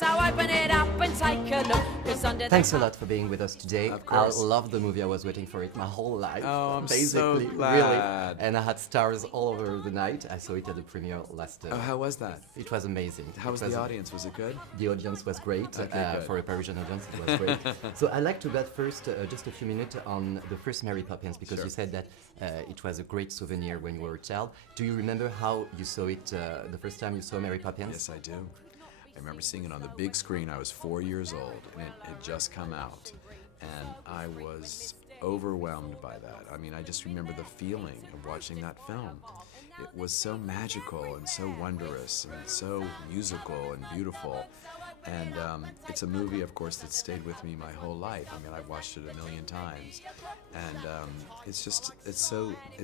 So open it up and take a look. 'Cause under Thanks a lot for being with us today. Of course. I love the movie. I was waiting for it my whole life. Oh, I'm basically, so glad. really. And I had stars all over the night. I saw it at the premiere last. Oh, how was that? It was amazing. How was the audience? Was it good? The audience was great. Okay, for a Parisian audience, it was great. So I'd like to bet first just a few minutes on the first Mary Poppins, because Sure. you said that it was a great souvenir when you were a child. Do you remember how you saw it the first time you saw Mary Poppins? Yes, I do. I remember seeing it on the big screen. I was 4 years old, and it had just come out, and I was overwhelmed by that. I mean, I just remember the feeling of watching that film. It was so magical and so wondrous and so musical and beautiful. And it's a movie, of course, that stayed with me my whole life. I mean, I've watched it a million times, and it's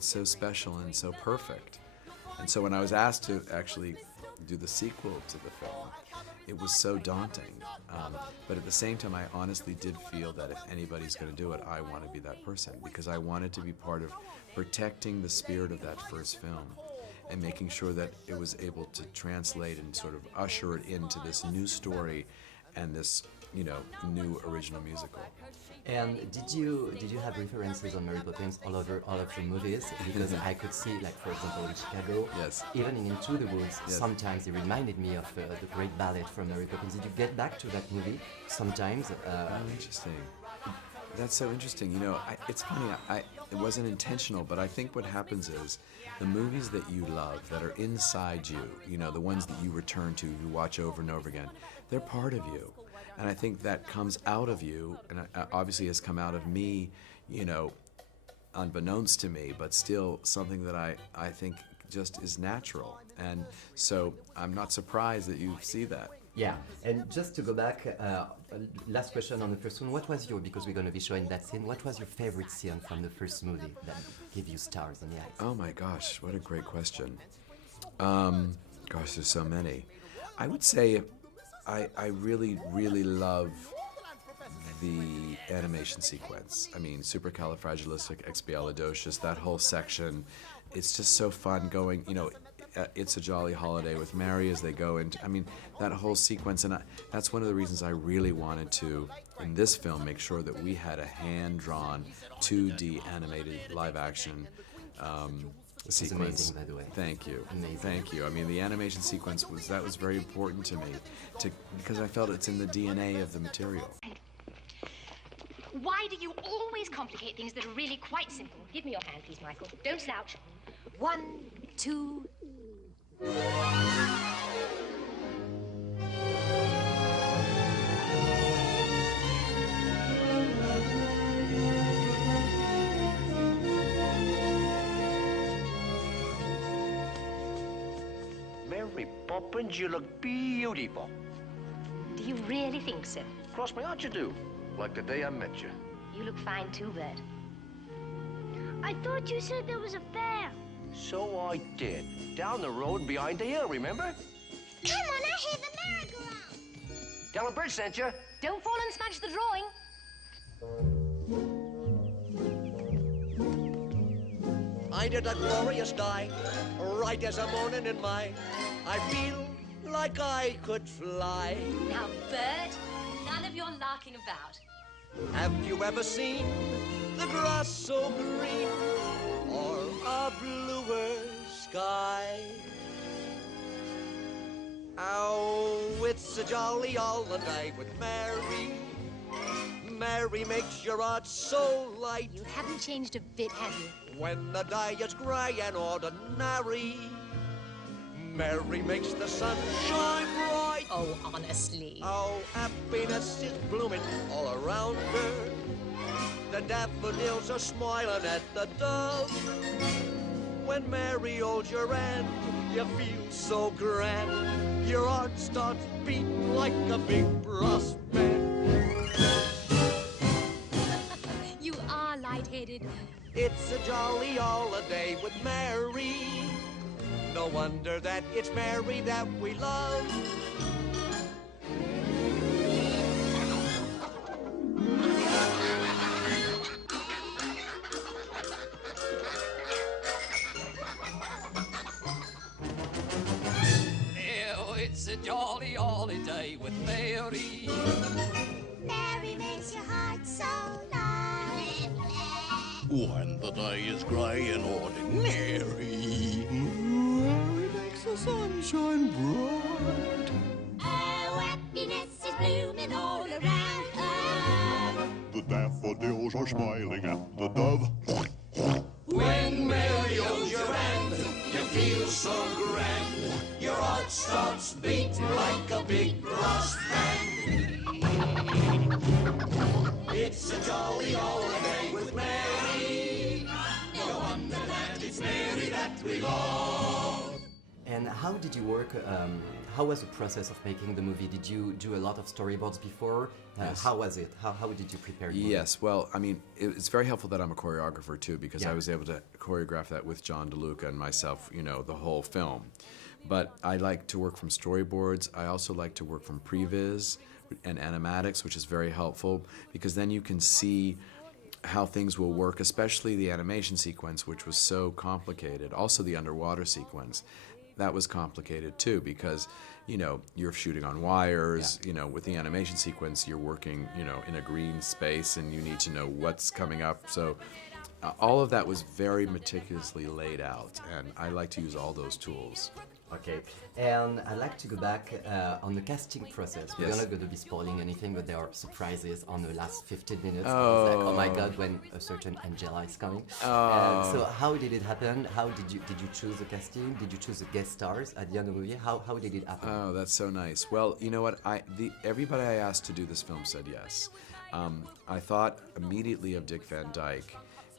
so special and so perfect. And so when I was asked to actually do the sequel to the film, it was so daunting. But at the same time, I honestly did feel that if anybody's going to do it, I want to be that person, because I wanted to be part of protecting the spirit of that first film and making sure that it was able to translate and sort of usher it into this new story and this, new original musical. And did you have references on Mary Poppins all of your movies? Because I could see, like, for example, in Chicago, Yes. even in Into the Woods, Yes. sometimes it reminded me of the great ballet from Mary Poppins. Did you get back to that movie sometimes? Oh, interesting. That's so interesting. It's funny, it wasn't intentional, but I think what happens is the movies that you love, that are inside you, the ones that you return to, you watch over and over again, they're part of you. And I think that comes out of you, and obviously has come out of me, unbeknownst to me, but still something that I think just is natural. And so I'm not surprised that you see that. Yeah, and just to go back, last question on the first one. What was because we're going to be showing that scene, what was your favorite scene from the first movie that gave you stars in the eyes? Oh my gosh, what a great question. Gosh, there's so many. I would say I really, really love the animation sequence. I mean, supercalifragilisticexpialidocious, that whole section. It's just so fun going, It's a Jolly Holiday with Mary as they go into, that whole sequence. And that's one of the reasons I really wanted to, in this film, make sure that we had a hand-drawn, 2D animated live-action This is sequence. amazing, by the way. Thank you. Amazing. Thank you. The animation sequence was very important to me, because I felt it's in the DNA of the material. Why do you always complicate things that are really quite simple? Give me your hand, please, Michael. Don't slouch. 1, 2... Mary Poppins, you look beautiful. Do you really think so? Cross my heart you do. Like the day I met you. You look fine too, Bert. I thought you said there was a fair. So I did. Down the road behind the hill, remember? Come on, I hear the merry-go-round. Della Bird sent you. Don't fall and smash the drawing. I did a glorious night, right as a morning in May. I feel like I could fly. Now, Bert, none of your larking about. Have you ever seen the grass so green, or a bluer sky? Oh, it's a jolly holiday with Mary. Mary makes your heart so light. You haven't changed a bit, have you? When the day is grey and ordinary, Mary makes the sun shine bright. Oh, honestly. Oh, happiness is blooming all around her. The daffodils are smiling at the dove. When Mary holds your hand, you feel so grand. Your heart starts beating like a big brass band. You are light-headed. It's a jolly holiday with Mary. No wonder that it's Mary that we love. Oh, it's a a jolly holiday with Mary. Mary makes your heart so light. When the day is grey and ordinary, Mary makes the sunshine bright. Oh, happiness is blooming all around her. The daffodils are smiling at the dove. When Mary holds your hand, you feel so grand. Your heart starts beating like a big brass band. It's a jolly holiday with Mary. No wonder that it's Mary that we love. And how did you work? How was the process of making the movie? Did you do a lot of storyboards before? Yes. How was it? How did you prepare the movie? Yes, well, I mean, it's very helpful that I'm a choreographer too, because Yeah. I was able to choreograph that with John DeLuca and myself, you know, the whole film. But I like to work from storyboards. I also like to work from previs and animatics, which is very helpful, because then you can see how things will work, especially the animation sequence, which was so complicated. Also the underwater sequence. That was complicated too, because, you know, you're shooting on wires, you know, with the animation sequence, you're working, you know, in a green space and you need to know what's coming up. So all of that was very meticulously laid out, and I like to use all those tools. Okay, and I'd like to go back on the casting process. We're Yes. not going to be spoiling anything, but there are surprises on the last 15 minutes. It's like, oh my God, when a certain Angela is coming. So how did it happen? How did you choose the casting? Did you choose the guest stars at the end of the movie? How did it happen? Oh, that's so nice. Well, you know what? Everybody I asked to do this film said yes. I thought immediately of Dick Van Dyke.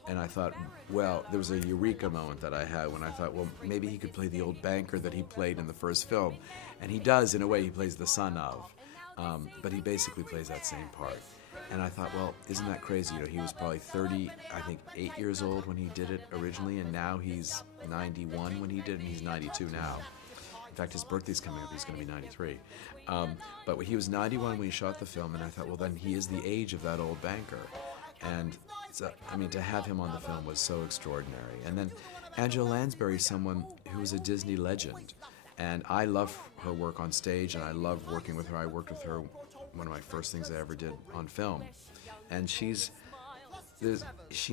And I thought, well, there was a eureka moment that I had when I thought, well, maybe he could play the old banker that he played in the first film. And he does, in a way, he plays the son of. But he basically plays that same part. And I thought, well, isn't that crazy? You know, he was probably 8 years old when he did it originally, and now he's 91 when he did it, and he's 92 now. In fact, his birthday's coming up, he's going to be 93. But he was 91 when he shot the film, and I thought, well, then he is the age of that old banker. And so, I mean, to have him on the film was so extraordinary. And then Angela Lansbury is someone who is a Disney legend. And I love her work on stage, and I love working with her. I worked with her, one of my first things I ever did on film. And she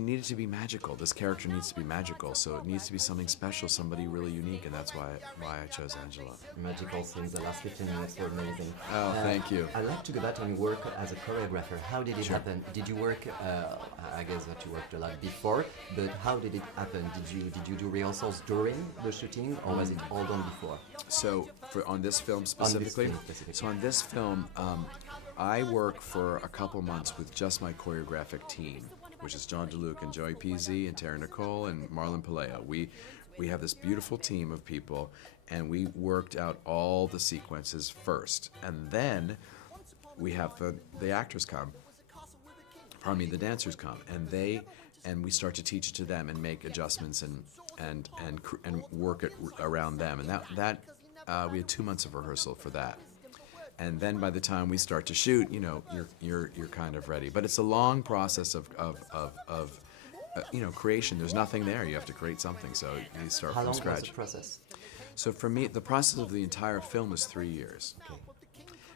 needed to be magical. This character needs to be magical, so it needs to be something special, somebody really unique, and that's why I chose Angela. Magical scenes, the last 15 minutes were amazing. Oh, thank you. I'd like to go back and work as a choreographer. How did it happen? Did you work, I guess that you worked a lot before, but how did it happen? Did you do rehearsals during the shooting, or was it all done before? So, on this film specifically? So on this film, I work for a couple months with just my choreographic team, which is John DeLuca and Joey Peasy and Tara Nicole and Marlon Paleo. We have this beautiful team of people, and we worked out all the sequences first. And then we have the actors come, the dancers come, and we start to teach it to them and make adjustments and work it around them. And that we had 2 months of rehearsal for that. And then by the time we start to shoot, you know, you're kind of ready. But it's a long process of creation. There's nothing there. You have to create something. So you start from scratch. How long was the process? So for me, the process of the entire film was 3 years. Okay.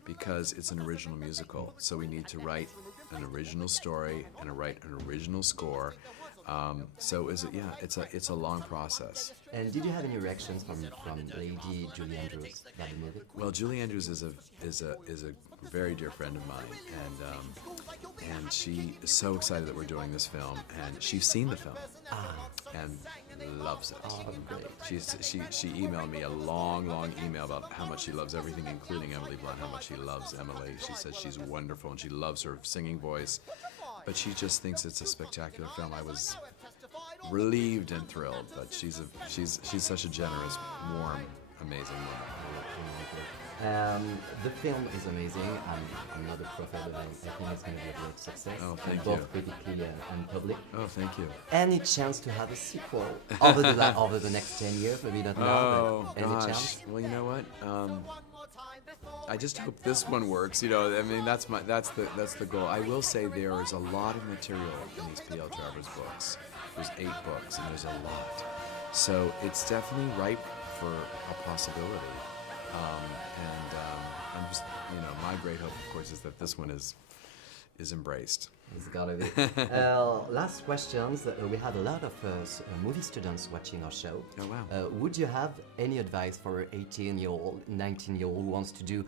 Because it's an original musical. So we need to write an original story and write an original score. So it's a long process. And did you have any reactions from Lady Julie Andrews about the movie? Well, Julie Andrews is a very dear friend of mine, and she is so excited that we're doing this film, and she's seen the film and loves it. Oh, great. She emailed me a long email about how much she loves everything, including Emily Blunt, how much she loves Emily. She says she's wonderful and she loves her singing voice, but she just thinks it's a spectacular film. I was relieved and thrilled, but she's such a generous, warm, amazing woman. The film is amazing. I'm not a prophet, but I think it's going to be a great success. Oh, thank both you. critically and public. Oh, thank you. Any chance to have a sequel over the next 10 years? Maybe not now, but any chance? Well, you know what? I just hope this one works. You know, I mean, that's the goal. I will say there is a lot of material in these P.L. Travers books. There's 8 books, and there's a lot. So it's definitely ripe for a possibility. I'm just, my great hope, of course, is that this one is embraced. It's gotta be. Last questions. We have a lot of movie students watching our show. Oh, wow. Would you have any advice for an 18-year-old, 19-year-old who wants to do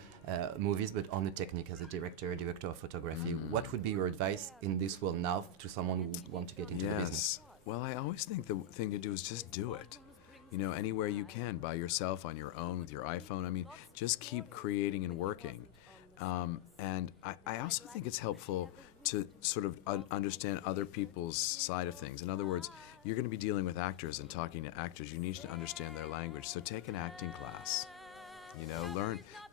movies but on the technique as a director of photography? What would be your advice in this world now to someone who wants to get into the business? Well, I always think the thing to do is just do it. Anywhere you can, by yourself, on your own, with your iPhone. I mean, just keep creating and working. And I also think it's helpful to sort of understand other people's side of things. In other words, you're going to be dealing with actors and talking to actors. You need to understand their language. So take an acting class.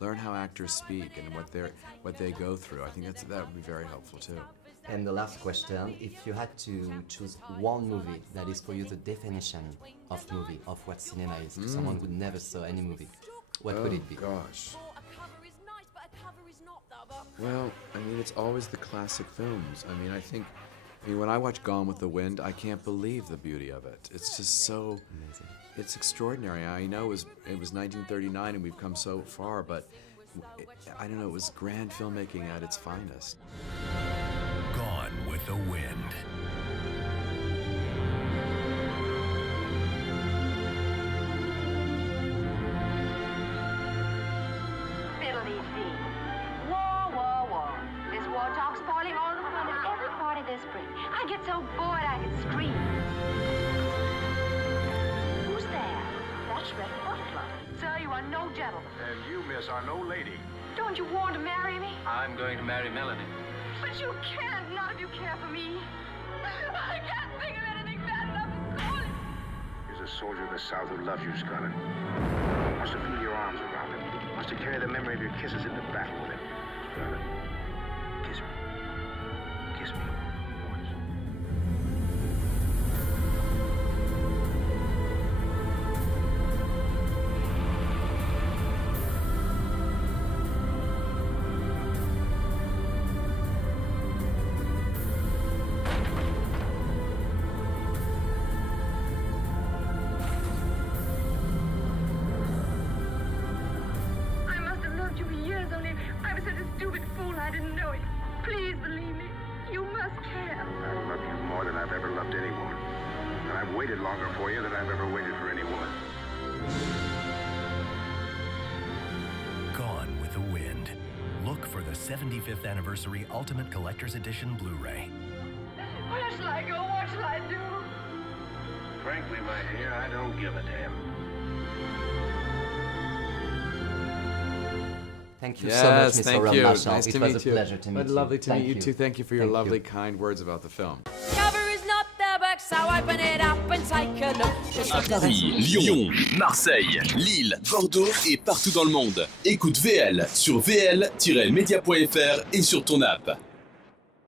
Learn how actors speak and what they go through. I think that would be very helpful too. And the last question, if you had to choose one movie that is for you the definition of movie, of what cinema is, to someone who never saw any movie, what would it be? Gosh. Well, it's always the classic films. I think when I watch Gone with the Wind, I can't believe the beauty of it. It's just so amazing. It's extraordinary. I know it was 1939 and we've come so far, but I don't know, it was grand filmmaking at its finest. Gone with the Wind. I get so bored I could scream. Who's there? That's Red Club. Sir, you are no gentleman. And you, miss, are no lady. Don't you want to marry me? I'm going to marry Melanie. But you can't, not if you care for me. I can't think of anything bad enough to call it. Here's a soldier of the South who loves you, Scarlett. Wants to feel your arms around him. Wants to carry the memory of your kisses into battle with him. Scarlett, kiss me. Kiss me. Longer for you than I've ever waited for any woman. Gone with the Wind. Look for the 75th Anniversary Ultimate Collector's Edition Blu-ray. Where shall I go? What shall I do? Frankly, my dear, I don't give a damn. Thank you so much, Mr. Ron Marshall. Nice to meet you. It was a pleasure to meet you. Lovely to meet you too. Thank you for your lovely, kind words about the film. So open it up and take a look. À Paris, Lyon, Marseille, Lille, Bordeaux et partout dans le monde. Écoute VL sur vl-media.fr et sur ton app.